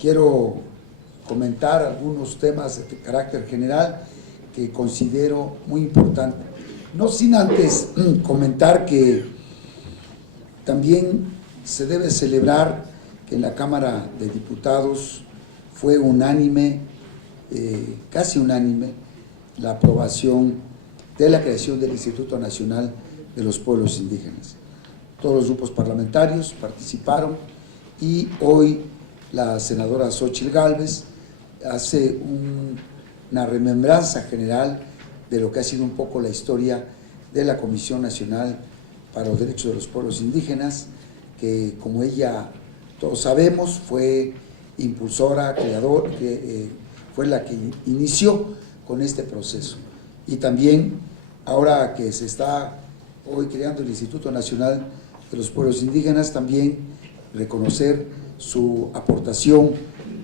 quiero comentar algunos temas de carácter general que considero muy importante. No sin antes comentar que también se debe celebrar que en la Cámara de Diputados fue unánime, casi unánime, la aprobación de la creación del Instituto Nacional de los Pueblos Indígenas. Todos los grupos parlamentarios participaron y hoy la senadora Xóchitl Gálvez hace una remembranza general de lo que ha sido un poco la historia de la Comisión Nacional para los Derechos de los Pueblos Indígenas, que como ella todos sabemos fue impulsora, fue la que inició con este proceso. Y también ahora que se está hoy creando el Instituto Nacional de los Pueblos Indígenas, también reconocer su aportación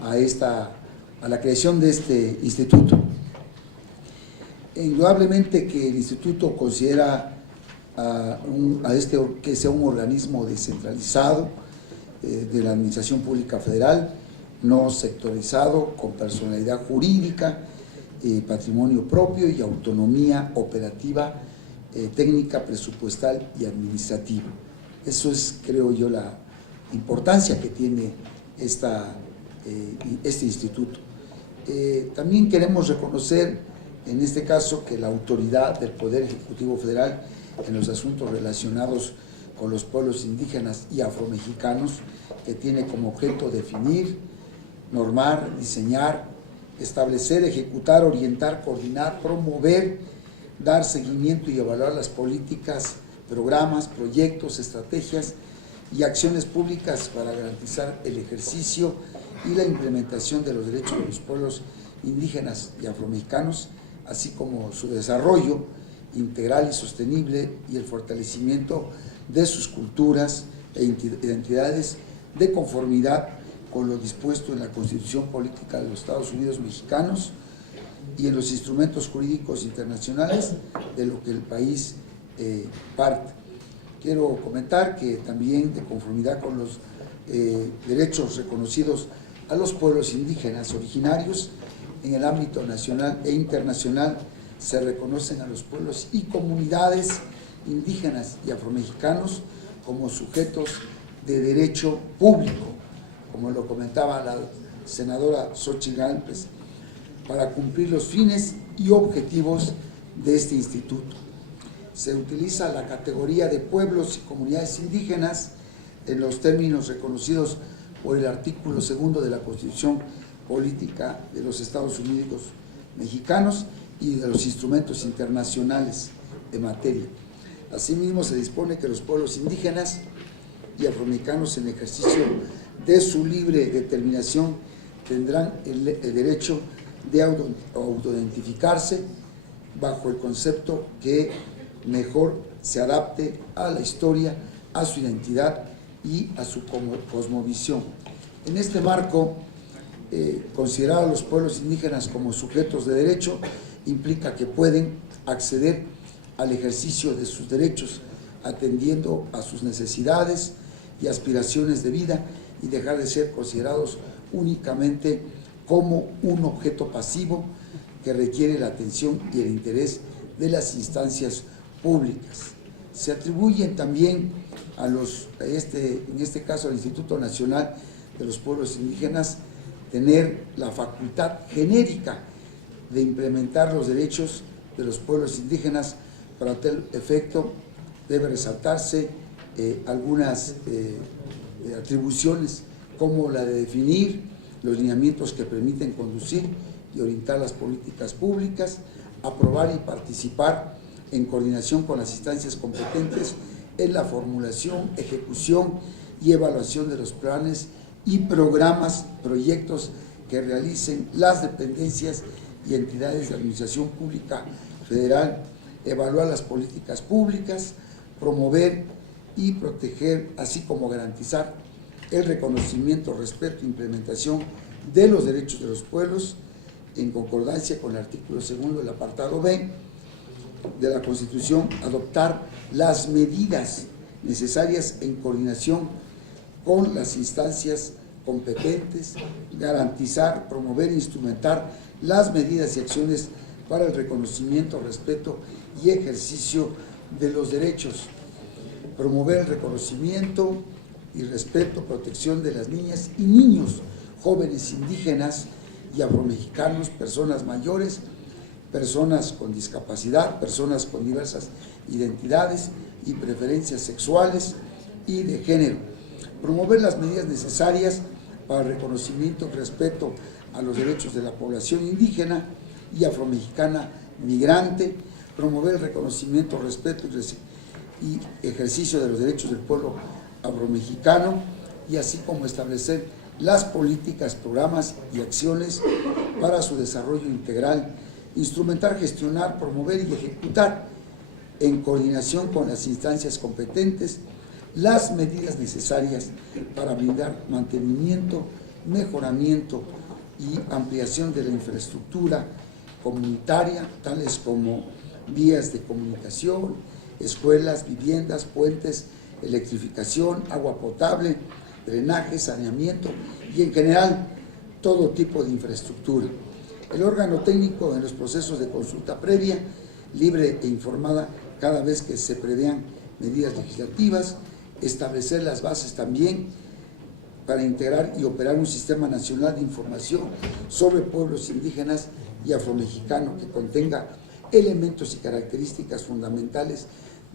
a la creación de este instituto. Indudablemente que el instituto considera que sea un organismo descentralizado de la Administración Pública Federal, no sectorizado, con personalidad jurídica, patrimonio propio y autonomía operativa, técnica, presupuestal y administrativa. Eso es, creo yo, la importancia que tiene este instituto. También queremos reconocer en este caso que la autoridad del Poder Ejecutivo Federal en los asuntos relacionados con los pueblos indígenas y afromexicanos, que tiene como objeto definir, normar, diseñar, establecer, ejecutar, orientar, coordinar, promover, dar seguimiento y evaluar las políticas, programas, proyectos, estrategias y acciones públicas para garantizar el ejercicio y la implementación de los derechos de los pueblos indígenas y afromexicanos, así como su desarrollo integral y sostenible y el fortalecimiento de sus culturas e identidades de conformidad con lo dispuesto en la Constitución Política de los Estados Unidos Mexicanos y en los instrumentos jurídicos internacionales de lo que el país parte. Quiero comentar que también, de conformidad con los derechos reconocidos a los pueblos indígenas originarios, en el ámbito nacional e internacional se reconocen a los pueblos y comunidades indígenas y afromexicanos como sujetos de derecho público, como lo comentaba la senadora Xóchitl Gálvez, para cumplir los fines y objetivos de este instituto. Se utiliza la categoría de pueblos y comunidades indígenas en los términos reconocidos por el artículo 2 de la Constitución Política de los Estados Unidos Mexicanos y de los instrumentos internacionales de materia. Asimismo, se dispone que los pueblos indígenas y afromexicanos, en ejercicio de su libre determinación, tendrán el derecho de autoidentificarse bajo el concepto que mejor se adapte a la historia, a su identidad y a su cosmovisión. En este marco, considerar a los pueblos indígenas como sujetos de derecho implica que pueden acceder al ejercicio de sus derechos, atendiendo a sus necesidades y aspiraciones de vida, y dejar de ser considerados únicamente como un objeto pasivo que requiere la atención y el interés de las instancias públicas. Se atribuyen también en este caso al Instituto Nacional de los Pueblos Indígenas, tener la facultad genérica de implementar los derechos de los pueblos indígenas. Para tal efecto debe resaltarse algunas atribuciones, como la de definir los lineamientos que permiten conducir y orientar las políticas públicas, aprobar y participar en coordinación con las instancias competentes en la formulación, ejecución y evaluación de los planes y programas, proyectos que realicen las dependencias y entidades de administración pública federal, evaluar las políticas públicas, promover y proteger, así como garantizar el reconocimiento, respeto e implementación de los derechos de los pueblos, en concordancia con el artículo 2 del apartado B de la Constitución, adoptar las medidas necesarias en coordinación con las instancias competentes, garantizar, promover e instrumentar las medidas y acciones para el reconocimiento, respeto y ejercicio de los derechos, promover el reconocimiento y respeto, protección de las niñas y niños, jóvenes indígenas y afromexicanos, personas mayores, personas con discapacidad, personas con diversas identidades y preferencias sexuales y de género. Promover las medidas necesarias para el reconocimiento y respeto a los derechos de la población indígena y afromexicana migrante, promover el reconocimiento, respeto y ejercicio de los derechos del pueblo afromexicano, y así como establecer las políticas, programas y acciones para su desarrollo integral, instrumentar, gestionar, promover y ejecutar en coordinación con las instancias competentes las medidas necesarias para brindar mantenimiento, mejoramiento y ampliación de la infraestructura comunitaria, tales como vías de comunicación, escuelas, viviendas, puentes, electrificación, agua potable, drenaje, saneamiento y en general todo tipo de infraestructura. El órgano técnico en los procesos de consulta previa, libre e informada cada vez que se prevean medidas legislativas, establecer las bases también para integrar y operar un sistema nacional de información sobre pueblos indígenas y afromexicanos que contenga elementos y características fundamentales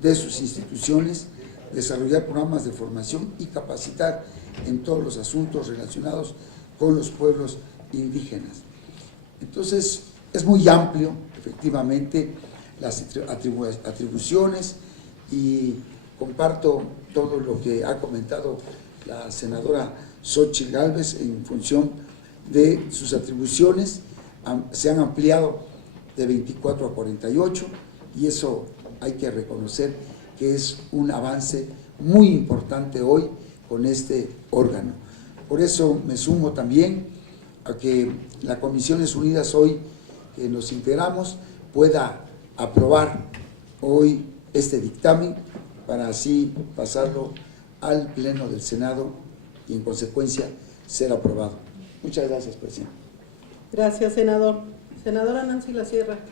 de sus instituciones, desarrollar programas de formación y capacitar en todos los asuntos relacionados con los pueblos indígenas. Entonces, es muy amplio, efectivamente, las atribuciones, y comparto todo lo que ha comentado la senadora Xóchitl Gálvez en función de sus atribuciones. Se han ampliado de 24 a 48 y eso hay que reconocer que es un avance muy importante hoy con este órgano. Por eso me sumo también a que las Comisiones Unidas hoy que nos integramos pueda aprobar hoy este dictamen para así pasarlo al Pleno del Senado y en consecuencia ser aprobado. Muchas gracias, presidente. Gracias, senador. Senadora Nancy La Sierra.